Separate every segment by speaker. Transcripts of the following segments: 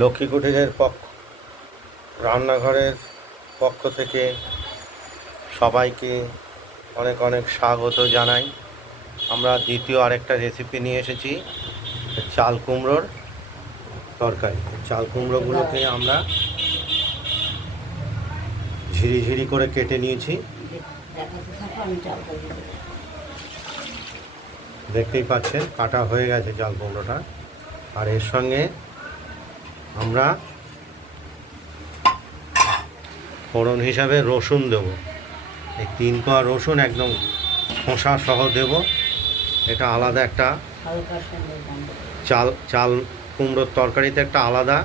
Speaker 1: লক্ষ্মী কুটিরের পক্ষ, রান্নাঘরের পক্ষ থেকে সবাইকে অনেক অনেক স্বাগত জানাই। আমরা দ্বিতীয় আরেকটা রেসিপি নিয়ে এসেছি, চাল কুমড়োর তরকারি। চাল কুমড়োগুলোকে আমরা ঝিরি ঝিরি করে কেটে নিয়েছি। দেখতেই পাচ্ছেন, কাটা হয়ে গেছে চাল কুমড়োটা। আর এর সঙ্গে আমরা ফোড়ন হিসাবে রসুন দেব। এই তিন কোয়া রসুন একদম খোসা সহ দেব। এটা আলাদা একটা চাল চাল কুমড়োর তরকারিতে একটা আলাদা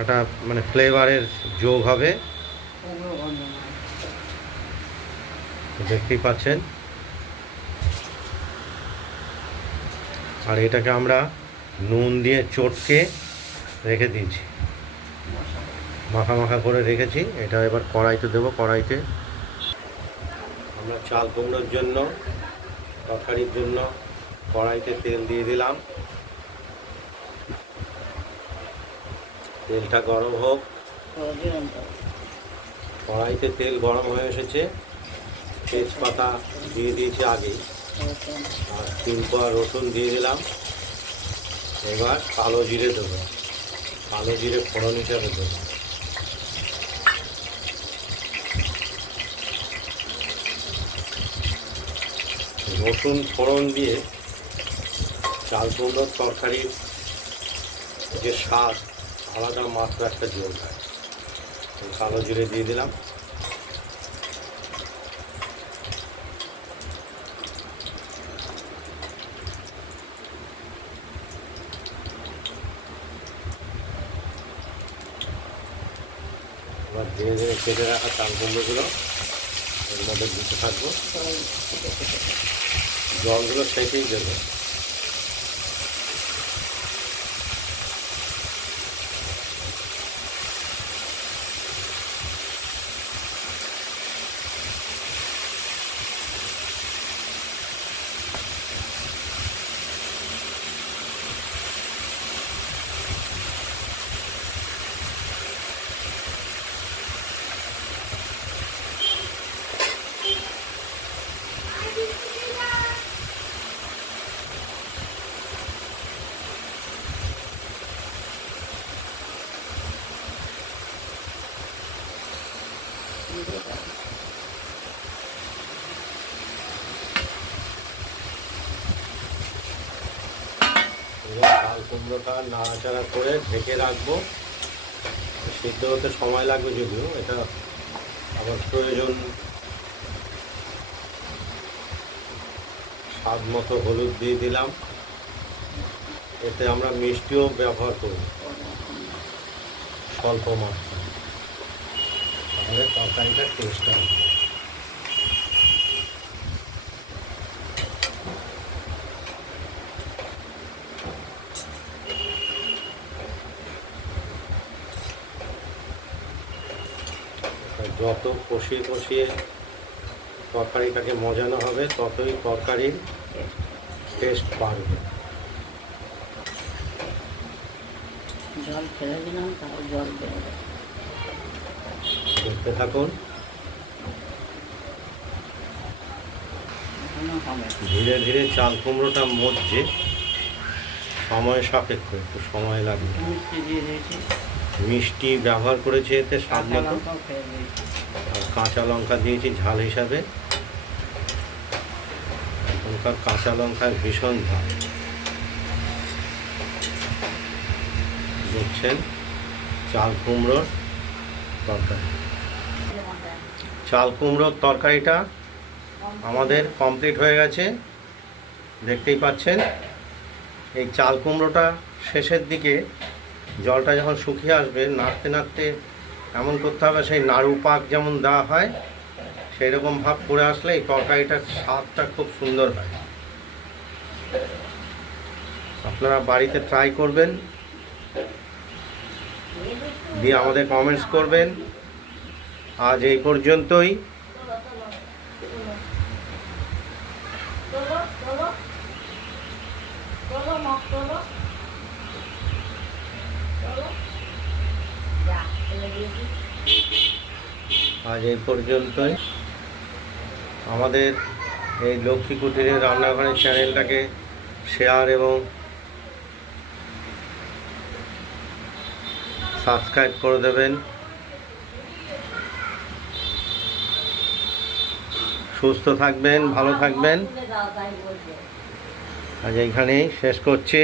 Speaker 1: একটা মানে ফ্লেভারের যোগ হবে। দেখতেই পাচ্ছেন। আর এটাকে আমরা নুন দিয়ে চটকে রেখে দিয়েছি। মাখা মাখা করে রেখেছি। এটা এবার কড়াইতে দেবো, কড়াইতে। আমরা চাল কুমড়োর জন্য, তরকারির জন্য কড়াইতে তেল দিয়ে দিলাম। তেলটা গরম হোক। কড়াইতে তেল গরম হয়ে এসেছে। তেজপাতা দিয়ে দিয়েছি
Speaker 2: রসুন
Speaker 1: আর তিন রসুন দিয়ে দিলাম। এবার কালো জিরে দেবো। কালো জিরে ফোড়ন হিসাবে দেবো। রসুন ফোড়ন দিয়ে চাল কুমড়োর তরকারির যে স্বাদ, আলাদা মাত্রা একটা হয় এই কালো জিরে দিয়ে দিলাম। ধীরে ধীরে কেটে রাখা চাল কুমড়োগুলো এর মধ্যে দিতে থাকব। জলগুলো সেকেই দেবো এবার চাল কুমড়োটা নাড়াচাড়া করে ঢেকে রাখব। সিদ্ধ হতে সময় লাগবে যদিও, এটা আবার প্রয়োজন। স্বাদ মতো হলুদ দিয়ে দিলাম। এতে আমরা মিষ্টিও ব্যবহার করি। স্বল্প মাত্রায়। তাহলে তরকারিটা টেস্ট হবে আর যত কষিয়ে কষিয়ে তরকারিটাকে মজানো হবে ততই তরকারির টেস্ট বাড়বে।
Speaker 2: জল ফেলে দিলাম তারপর জল
Speaker 1: দেখতে থাকুন। ধীরে ধীরে চাল কুমড়োটা মজছে সময় সাপেক্ষ একটু সময় লাগবে।
Speaker 2: মিষ্টি
Speaker 1: ব্যবহার করেছি এতে স্বাদ মতো। আর কাঁচা লঙ্কা দিয়েছি ঝাল হিসাবে। এখনকার কাঁচা লঙ্কার ভীষণ ঝাল। দেখছেন চাল কুমড়োর তরকারি। চাল কুমড়োর তরকারিটা আমাদের কমপ্লিট হয়ে গেছে। দেখতেই পাচ্ছেন এই চাল কুমড়োটা শেষের দিকে জলটা যখন শুকিয়ে আসবে, নাড়তে নাড়তে এমন করতে হবে, সেই নাড়ু পাক যেমন দেওয়া হয় সেই রকম ভাব করে আসলে এই তরকারিটার স্বাদটা খুব সুন্দর হয়। আপনারা বাড়িতে ট্রাই করবেন, দিয়ে আমাদের কমেন্টস করবেন। আজ এই পর্যন্তই। আজ এই পর্যন্তই। আমাদের এই লক্ষ্মী কুটিরের রান্নাঘরের চ্যানেলটাকে শেয়ার এবং সাবস্ক্রাইব করে দেবেন। সুস্থ থাকবেন, ভালো থাকবেন। আজ এইখানেই শেষ করছি।